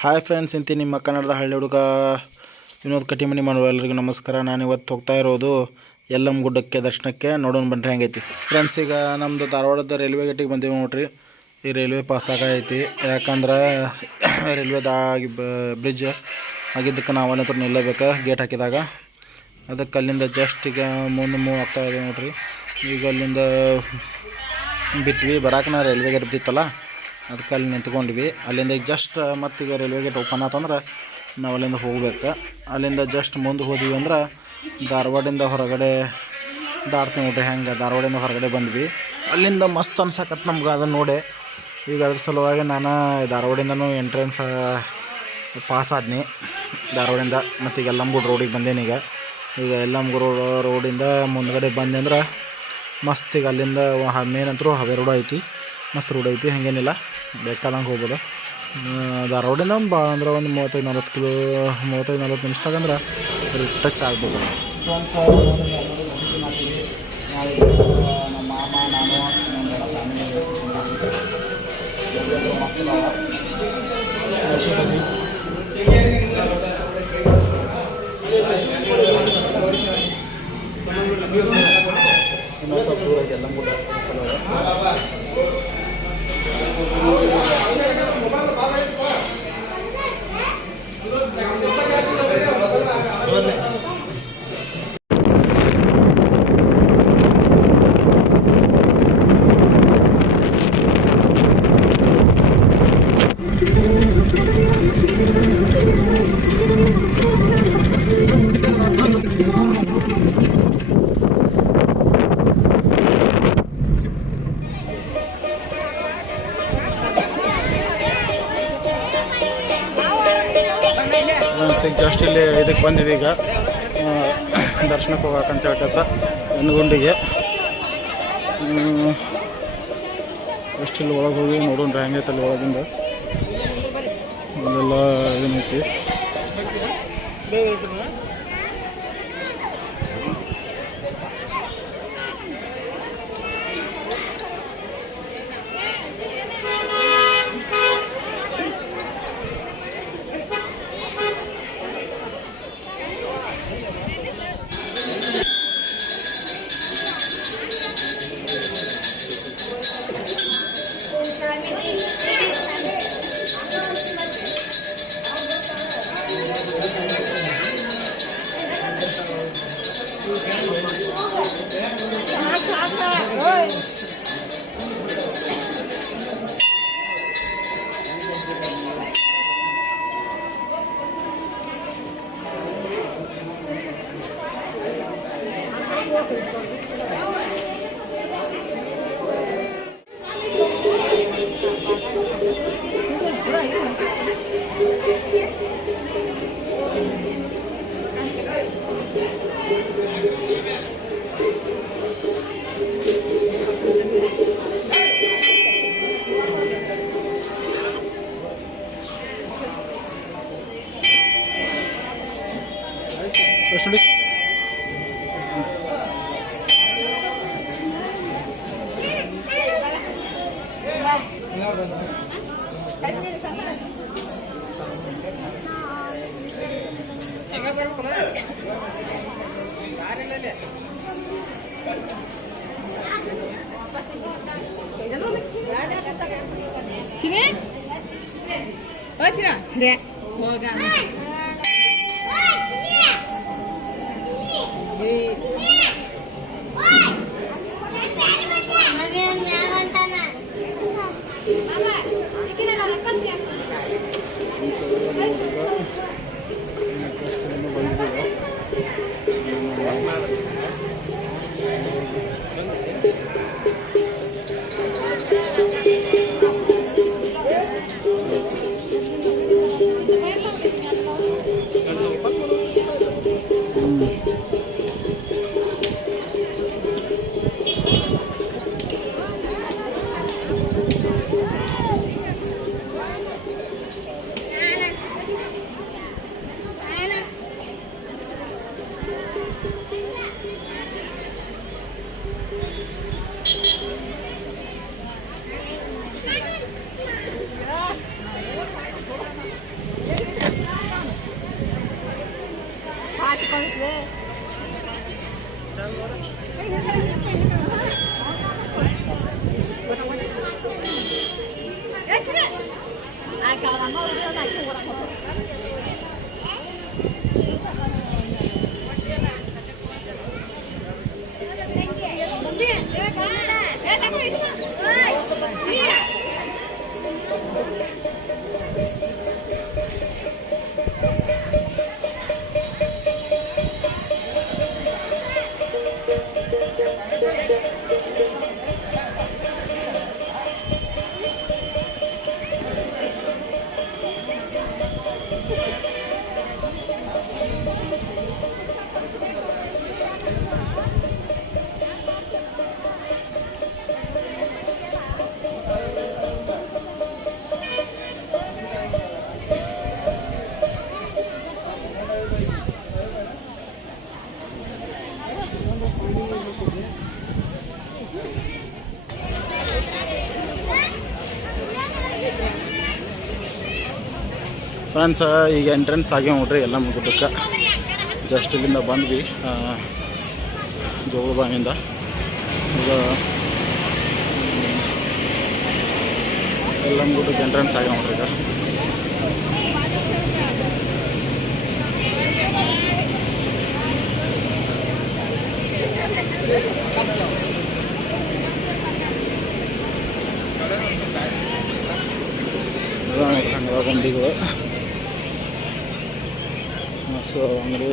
Hi friends, ಇಂತಿ ನಿಮ್ಮ ಕನ್ನಡದ ಹಳ್ಳಿ ಹುಡುಗ ವಿನೋದ್ ಕಟಿಮನಿ ಮಾಡುವ ಎಲ್ಲರಿಗೂ ನಮಸ್ಕಾರ. ನಾನು ಇವತ್ತು ಹೋಗ್ತಾ ಇರೋದು ಯಲ್ಲಮ್ಮ ಗುಡ್ಡಕ್ಕೆ ದರ್ಶನಕ್ಕೆ. ನೋಡೋಣ ಬನ್ರಿ ಹೆಂಗೈತಿ ಫ್ರೆಂಡ್ಸ್. ಈಗ ನಮ್ಮದು ಧಾರವಾಡದ ರೈಲ್ವೆ ಗೇಟಿಗೆ ಬಂದೀವಿ ನೋಡ್ರಿ. ಈ ರೈಲ್ವೆ ಪಾಸ್ ಆಗೈತಿ, ಯಾಕಂದ್ರೆ ರೈಲ್ವೆ ಬ್ರಿಡ್ಜ್ ಆಗಿದ್ದಕ್ಕೆ ನಾವು ಅಲ್ಲಿ ಹತ್ರ ನಿಲ್ಲಬೇಕು ಗೇಟ್ ಹಾಕಿದಾಗ. ಅದಕ್ಕೆ ಅಲ್ಲಿಂದ ಜಸ್ಟ್ ಈಗ ಮುಂದೆ ಮೂವ್ ಆಗ್ತಾ ಇದೆ ನೋಡ್ರಿ. ಈಗ ಅಲ್ಲಿಂದ ಬಿಟ್ವಿ, ಬರಾಕನ ರೈಲ್ವೆ ಗೇಟ್ ಬಿದ್ದಿತ್ತಲ್ಲ, ಅದಕ್ಕೆ ಅಲ್ಲಿ ನಿಂತ್ಕೊಂಡ್ವಿ. ಅಲ್ಲಿಂದ ಜಸ್ಟ್ ಮತ್ತೀಗ ರೈಲ್ವೆ ಗೇಟ್ ಓಪನ್ ಆತಂದ್ರೆ ನಾವು ಅಲ್ಲಿಂದ ಹೋಗ್ಬೇಕು. ಅಲ್ಲಿಂದ ಜಸ್ಟ್ ಮುಂದೆ ಹೋದ್ವಿ ಅಂದ್ರೆ ಧಾರವಾಡಿಂದ ಹೊರಗಡೆ ದಾಟ್ತೀವಿ ನೋಡ್ರಿ. ಹೆಂಗೆ ಧಾರವಾಡಿಂದ ಹೊರಗಡೆ ಬಂದ್ವಿ. ಅಲ್ಲಿಂದ ಮಸ್ತ್ ಅನ್ಸಕತ್ತು ನಮ್ಗೆ ಅದನ್ನು ನೋಡಿ. ಈಗ ಅದ್ರ ಸಲುವಾಗಿ ನಾನು ಧಾರವಾಡಿಂದನೂ ಎಂಟ್ರೆನ್ಸ್ ಪಾಸ್ ಆದ್ನಿ ಧಾರವಾಡಿಂದ. ಮತ್ತು ಈಗ ಯಲ್ಲಮ್ಮ ರೋಡಿಗೆ ಬಂದೇನಿ. ಈಗ ಯಲ್ಲಮ್ಮ ರೋಡಿಂದ ಮುಂದ್ಗಡೆ ಬಂದೆ ಅಂದ್ರೆ ಮಸ್ತ್. ಈಗ ಅಲ್ಲಿಂದ ಮೇನ್ ಅಂತೂ ಹವೆ ರೋಡ್ ಐತಿ, ಮಸ್ತ್ ರೋಡ್ ಐತಿ, ಹಾಗೇನಿಲ್ಲ ಬೇಕಾದಂಗೆ ಹೋಗ್ಬೋದು. ಧಾರವಾಡಿಂದ ಒಂದು ಭಾಳ ಅಂದ್ರೆ ಒಂದು 35-40 ನಿಮಿಷದಾಗಂದ್ರೆ ಟಚ್ ಆಗ್ಬೋದು. ನಮ್ಮ ಮಾಮ, ನಾನು, ಜಸ್ಟ್ ಇಲ್ಲಿ ಇದಕ್ಕೆ ಬಂದಿವಿ. ಈಗ ದರ್ಶನಕ್ಕೆ ಹೋಗಕ್ಕಂತ ಹೇಳ್ಕಸ ಅನ್ಗುಂಡಿಗೆ. ಜಸ್ಟ್ ಇಲ್ಲಿ ಒಳಗೆ ಹೋಗಿ ನೋಡೋಣ ಹೆಂಗೈತೆ ಅಲ್ಲಿ ಒಳಗಿಂದ. ಅಲ್ಲೆಲ್ಲ ಏನೈತಿ ಎಷ್ಟು ಫ್ರೆಂಡ್ಸ್, ಈಗ ಎಂಟ್ರೆನ್ಸ್ ಆಗಿ ನೋಡ್ರಿ ಯಲ್ಲಮ್ಮ ಗುಡ್ಡಕ್ಕೆ. ಜಸ್ಟ್ ಇಲ್ಲಿಂದ ಬಂದ್ವಿ ಜೋಗುಳಬಾವಿಯಿಂದ. ಈಗ ಯಲ್ಲಮ್ಮ ಗುಡ್ಡಕ್ಕೆ ಎಂಟ್ರೆನ್ಸ್ ಆಗಿ ನೋಡ್ರಿ. ಈಗ ಹಣ್ಣದ ಬಂಡಿಗಳು, ಸೊ ಅಂಗಡಿ.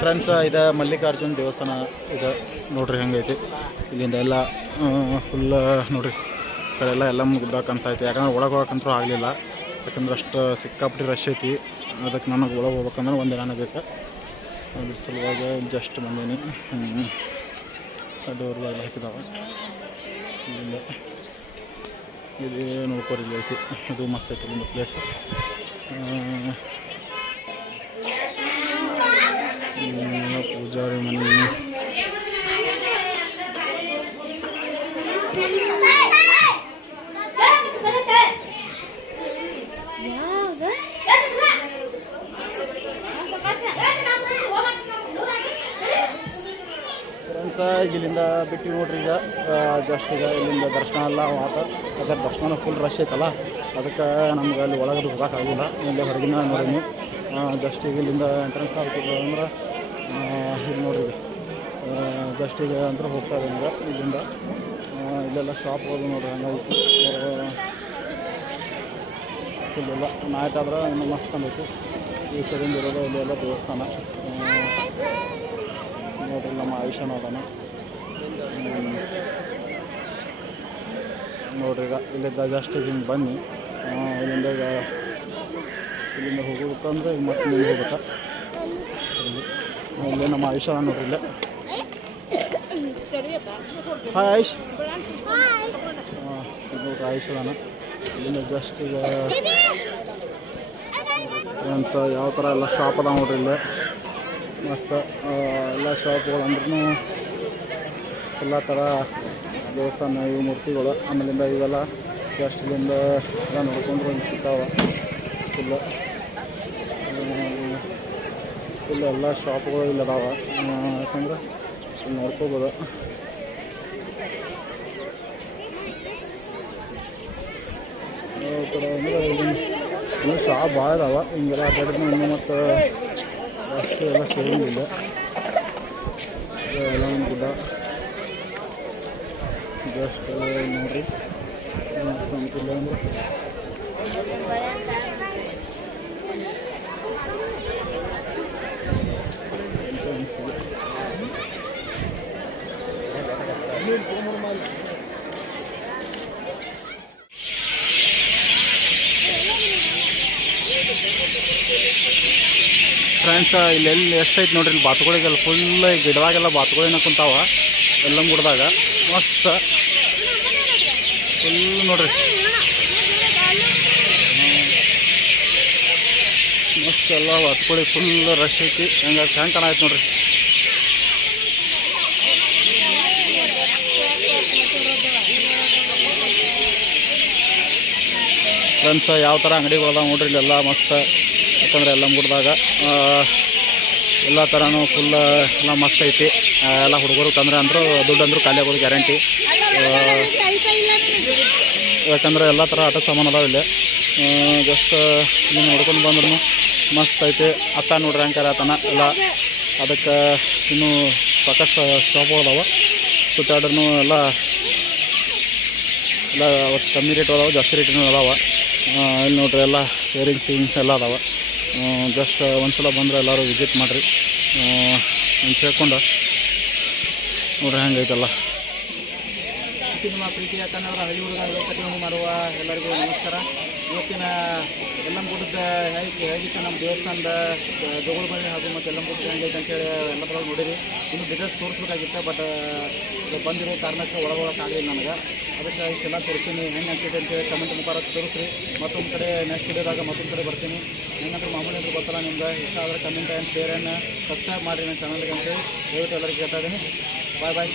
ಫ್ರೆಂಡ್ಸ್, ಇದು ಮಲ್ಲಿಕಾರ್ಜುನ ದೇವಸ್ಥಾನ. ಇದು ನೋಡ್ರಿ ಹೆಂಗೈತಿ. ಇಲ್ಲಿಂದ ಎಲ್ಲ ಫುಲ್ ನೋಡ್ರಿ ಕಡೆಲ್ಲ ಯಲ್ಲಮ್ಮ ಗುಡ್ಡ ಕಾಣಿಸೈತಿ. ಯಾಕಂದ್ರೆ ಒಳಗೆ ಹೋಗಕ್ಕಂತೂ ಆಗಲಿಲ್ಲ, ಯಾಕಂದ್ರೆ ಅಷ್ಟು ಸಿಕ್ಕಾಪಟ್ಟಿ ರಶ್ ಐತಿ. ಅದಕ್ಕೆ ನನಗೆ ಒಳಗೆ ಹೋಗ್ಬೇಕಂದ್ರೆ ಒಂದು ದಿನ ಬೇಕು. ಅದ್ರ ಸಲುವಾಗಿ ಜಸ್ಟ್ ಬಂದೀನಿ. ಡೋರ್ ಎಲ್ಲ ಹಾಕಿದಾವೆ. ಇಲ್ಲಿಂದ ಇದು ನೋಡ್ಕೋರಿ, ಇಲ್ಲಿ ಐತಿ. ಇದು ಮಸ್ತ್ ಐತಿ ಇಲ್ಲಿಂದ ಪ್ಲೇಸ್. ಪೂಜಾರಿ ಮನೆ. ಈಗ ಇಲ್ಲಿಂದ ಬಿಟ್ಟು ನೋಡ್ರಿ ಈಗ ಜಸ್ಟ್ ಈಗ ಇಲ್ಲಿಂದ ದರ್ಶನ ಎಲ್ಲ ಆತ. ಯಾಕಂದ್ರೆ ದರ್ಶನ ಫುಲ್ ರಶ್ ಐತಲ್ಲ, ಅದಕ್ಕೆ ನಮ್ಗೆ ಅಲ್ಲಿ ಒಳಗಡೆ ಹೋಗೋಕ್ಕಾಗಿಲ್ಲ. ಇಲ್ಲೇ ಹೊರಗಿನ ನೋಡೀನಿ. ಜಸ್ಟ್ ಈಗ ಇಲ್ಲಿಂದ ಎಂಟ್ರೆನ್ಸ್ ಆಗ್ತದೆ ಅಂದ್ರೆ ಇಲ್ಲಿ ನೋಡ್ರಿ ಈಗ ಜಸ್ಟ್ ಈಗ ಅಂತ ಹೋಗ್ತಾ ಇದೆ ಈಗ ಇಲ್ಲಿಂದ. ಇಲ್ಲೆಲ್ಲ ಶಾಪ್ಗಳು ನೋಡ್ರಿ ಹಂಗಾಯ್ತು ಇಲ್ಲೆಲ್ಲ ನೈಟ್ ಆದ್ರೆ ಇನ್ನೂ ಮಸ್ತ್ ಅಂದೈತಿ. ಈ ಸರಿಂದ ಇರೋದು ಇಲ್ಲೆಲ್ಲ ದೇವಸ್ಥಾನ ನೋಡ್ರಿ. ನಮ್ಮ ಆಯುಷನ ಅದಾನ ನೋಡ್ರಿ. ಈಗ ಇಲ್ಲಿದ್ದ ಜಸ್ಟ್ ಹಿಂಗೆ ಬನ್ನಿ. ಇಲ್ಲಿಂದ ಈಗ ಇಲ್ಲಿಂದ ಹೋಗ್ಬೇಕಂದ್ರೆ ಈಗ ಮತ್ತೆ ಮುಂದೆ ಹೋಗ್ಬೇಕಾ. ಇಲ್ಲೇ ನಮ್ಮ ಆಯುಷ ನೋಡ್ರಿ ಇಲ್ಲೇ. ಹಾಯ್ ಆಯುಷ್. ನೋಡ್ರಿ ಆಯುಷ್ ಅದಾನ ಇಲ್ಲಿಂದ ಜಸ್ಟ್ ಈಗ ಫ್ರೆಂಡ್ಸ್ ಯಾವ ಥರ ಎಲ್ಲ ಶಾಪ್ ಅದ ನೋಡ್ರಿ ಇಲ್ಲೇ ಮಸ್ತ್. ಎಲ್ಲ ಶಾಪ್ಗಳು ಅಂದ್ರೂ ಎಲ್ಲ ಥರ ದೇವಸ್ಥಾನ ಇವು ಮೂರ್ತಿಗಳು. ಆಮೇಲಿಂದ ಇವೆಲ್ಲ ಜಸ್ಟ್ ಇಲ್ಲಿಂದ ಎಲ್ಲ ನೋಡ್ಕೊಂಡ್ರೆ ಸಿಗ್ತಾವೆ. ಫುಲ್ ಎಲ್ಲ ಶಾಪ್ಗಳು ಇಲ್ಲಿ ಅದಾವೆ. ಯಾಕಂದ್ರೆ ಇಲ್ಲಿ ನೋಡ್ಕೋಬೋದು. ಯಾವ ಥರ ಅಂದರೆ ಇನ್ನೂ ಶಾಪ್ ಭಾಳ ಇದಾವೆ. ಹಿಂಗೆಲ್ಲ ಆಟಾಡಿದ್ರೆ ಇನ್ನೂ ಮತ್ತು ಜಾಸ್ತಿ ಎಲ್ಲ ಸಿಗೋಂಗಿಲ್ಲ. ಎಲ್ಲ ಒಂದು ಗುಡ್ಡ ಜಸ್ಟ್ ನೋಡ್ರಿ ಅಂತಿಲ್ಲ ಅಂದ್ರೆ ಫ್ರೆಂಡ್ಸ್ ಇಲ್ಲೆಲ್ಲಿ ಎಷ್ಟೈತೆ ನೋಡ್ರಿ. ಇಲ್ಲಿ ಬಾತುಗಳಿಗೆಲ್ಲ ಫುಲ್ ಗಿಡದಾಗೆಲ್ಲ ಬಾತುಗಳಿನ ಕುಂತಾವ ಎಲ್ಲ ಗುಡ್ದಾಗ ಮಸ್ತ್ ಫುಲ್ ನೋಡ್ರಿ. ಮಸ್ತ್ ಎಲ್ಲ ಬಾತುಗಳಿಗೆ ಫುಲ್ ರಶ್ ಐತಿ. ಹೆಂಗೆ ಕಾಣಾಯ್ತು ನೋಡ್ರಿ. ಫ್ರೆಂಡ್ಸ್ ಯಾವ ಥರ ಅಂಗಡಿಗಳದಾವ ನೋಡ್ರಿ ಇಲ್ಲೆಲ್ಲ ಮಸ್ತ್. ಯಾಕಂದ್ರೆ ಎಲ್ಲ ಗುಡ್ದಾಗ ಎಲ್ಲ ಥರನೂ ಫುಲ್ ಎಲ್ಲ ಮಸ್ತ್ ಐತಿ. ಎಲ್ಲ ಹುಡುಗರು ತಂದ್ರೆ ಅಂದರೂ ದುಡ್ಡು ಅಂದರೂ ಖಾಲಿ ಆಗೋದು ಗ್ಯಾರಂಟಿ. ಯಾಕಂದ್ರೆ ಎಲ್ಲ ಥರ ಆಟ ಸಾಮಾನು ಅದಾವೆ ಇಲ್ಲೇ. ಜಸ್ಟ್ ನೀವು ನೋಡ್ಕೊಂಡು ಬಂದ್ರೂ ಮಸ್ತ್ ಐತಿ. ಅತ್ತ ನೋಡ್ರಿ ಅಂಕಾರ ಆತನ ಎಲ್ಲ. ಅದಕ್ಕೆ ಇನ್ನೂ ಸಾಕಷ್ಟು ಶಾಪ್ಗಳು ಅದಾವೆ. ಸುತ್ತಾಡ್ರೂ ಎಲ್ಲ ಕಮ್ಮಿ ರೇಟ್ ಅದಾವೆ, ಜಾಸ್ತಿ ರೇಟಿನೂ ಅದಾವೆ. ಇಲ್ಲಿ ನೋಡ್ರಿ ಎಲ್ಲ ಇಯರಿಂಗ್ಸ್ ಎಲ್ಲ ಅದಾವೆ. ಜಸ್ಟ್ ಒಂದು ಸಲ ಬಂದರೆ ಎಲ್ಲರೂ ವಿಸಿಟ್ ಮಾಡಿರಿ ಅಂತ ಹೇಳ್ಕೊಂಡು ನೋಡ್ರಿ ಹೆಂಗೈತಲ್ಲ. ನಿಮ್ಮ ಪ್ರೀತಿಯ ಕನ್ನಡ ಹಳ್ಳಿ ಹುಡುಗ ಕಟಿಂಗ್ ಮಾಡುವ ಎಲ್ಲರಿಗೂ ನಮಸ್ಕಾರ. ಇವತ್ತಿನ ಯಲ್ಲಮ್ಮಗುಡ್ಡದ ಹೇಗಿತ್ತು ನಮ್ಮ ದೇವಸ್ಥಾನದ ಜೋಗುಳಬಂಡಿ ಹಾಗೂ ಮತ್ತು ಯಲ್ಲಮ್ಮಗುಡ್ಡ ಹೆಂಗೈತೆ ಅಂತೇಳಿ ಎಲ್ಲ ಥರ ನೋಡಿರಿ. ಇನ್ನೂ ಡೀಟೇಲ್ಸ್ ತೋರಿಸ್ಬೇಕಾಗಿತ್ತು, ಬಟ್ ಬಂದಿರೋ ಕಾರಣಕ್ಕೆ ಒಳಗೋಗಕ್ಕಾಗಲಿಲ್ಲ ನನಗೆ. ಅದಕ್ಕೆ ಇಷ್ಟೆಲ್ಲ ತೋರಿಸ್ತೀನಿ. ಹೆಂಗೆ ಅನ್ಸಿದೆ ಅಂತೇಳಿ ಕಮೆಂಟ್ ಮುಖಾಂತರ ತೋರಿಸ್ರಿ. ಮತ್ತೊಂದು ಕಡೆ ನೆಕ್ಸ್ಟ್ ವಿಡಿಯೋದಾಗ ಮತ್ತೊಂದು ಕಡೆ ಬರ್ತೀನಿ. ಹೆಂಗಂದ್ರೆ ಮಾಮೂಲಿ ಅಂದ್ರೆ ಗೊತ್ತಲ್ಲ ನಿಮ್ಗೆ. ಇಷ್ಟ ಆದರೆ comment and share and subscribe ಮಾಡಿರಿ ನನ್ನ ಚಾನಲ್ಗೆ ಅಂತೇಳಿ ದಯವಿಟ್ಟು ಎಲ್ಲರಿಗೂ ಹೇಳ್ತಾ ಇದ್ದೀನಿ. ಬಾಯ್ ಬಾಯ್.